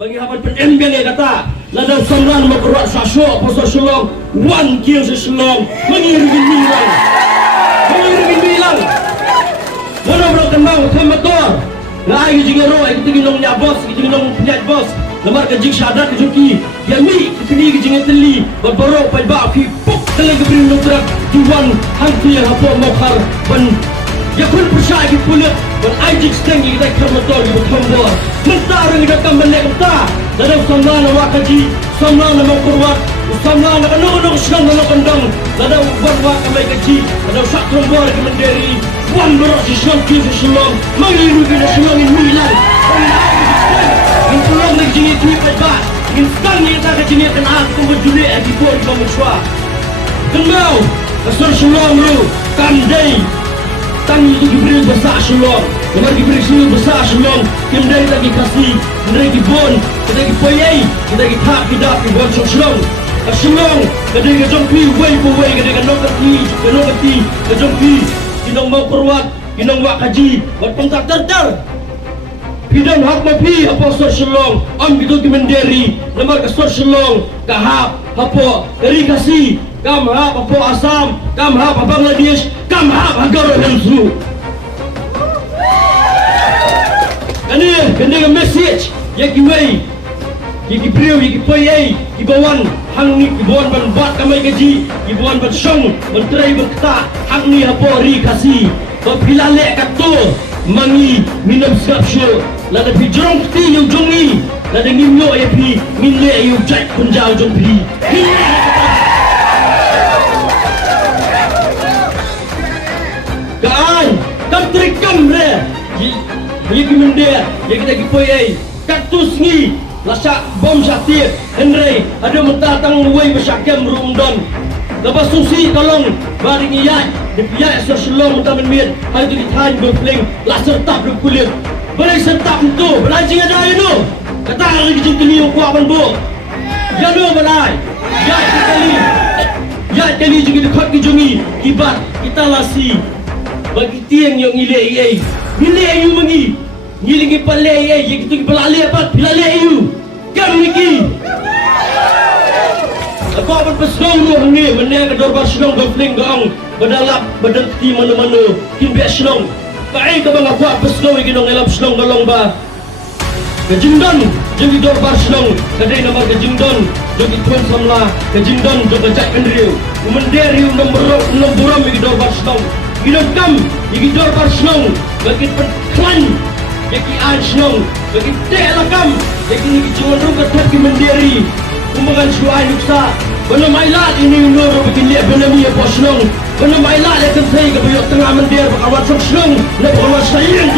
bagi hapan penembeng yang kata ladang samran makurat sasyo pasal selong wan kiyo sa selong mengirigin bilang mana berang kembang ke motor lah ay jingero ay tingin nya bos tingin penyat bos lamar ka jing syadat ke joki yami kini jing teli berboro pai ba ki puk tele ke brin nutrak diwan hanti hapo mokhar ban yakun percaya ki pulut ban ay jing steng kita ke motor di betombo mentar ngi dakam melek ta dadam samana wakaji samana mokurwat samana kanu slang kanu kandang dadam warwa kamai kaji dadam sakrom bor ke menderi wan berok si slang ki si slang mangiru ke slang in milan in pulang lagi jini tui pai in stang ni ta ka jini kan aku berjuli di bor di banguswa kembau asal slang ru kandai tang itu diberi besar shalom, lemar diberi sini besar shalom, kita lagi kasih, kita lagi bon, kita lagi poyai, kita lagi tak kita bon shalom, shalom, kita lagi jompi, way, kita lagi nokati, kita jompi, kita mau perwat, kita mau kaji, buat pengtak tertar, kita hak mapi apa shalom, kita menderi, lemar kasih shalom, kahap, apa, dari kasih. Kam hap apa Assam, kam hap apa Bangladesh, kam hap agara Hindu. Kani message, yaki way, yaki priu, yaki poyai, ibawan hangni, ibawan ban bat kamay gaji, ibawan ban syong, ban tray ban kata, hangni apa ri kasi, pilale kato, mangi minam skapsyo, lada pi jorong kti yung jongi, lada ngimyo api minle yung jat kunjau jongpi. Country kamre, yaki mende, yaki lagi poyai, kaktus ni, lasak bom satir, Henry, ada mentatang way bersyakem rumdon, lepas susi tolong, baring iyat, dipiat seselong utamen mir, hari tu ditahan berpeling, laser tap berkulit, boleh sertap itu, belancing ada itu, kata lagi jengkeli ukuak banbu, jadu balai, yat kali juga dekat kejongi, kibat kita lasi. Bagi tiang yang ngilai ayu mengi ngilingi palai yang kita pelali apa pelali ayu kan niki aku akan pesong lu hangi menang ke dorbar senong gofling gong badalap badenti mana-mana kin biak senong baik ke bang aku pesong lagi nong elap senong golong ba kejingdon jadi dorbar senong kadai nomor kejingdon jadi tuan samla kejingdon jadi jak kendriu menderi nomborom lagi dorbar senong Gilogam, yaki dorbar senong, bagi penklan, yaki an senong, bagi telakam, yaki niki cuma rugat hati menderi, kumbangan suai nuksa, benar mailat ini unur bagi lihat benar mi apa senong, benar mailat yang saya kebayok tengah mender, awat senong, nak awat sayang.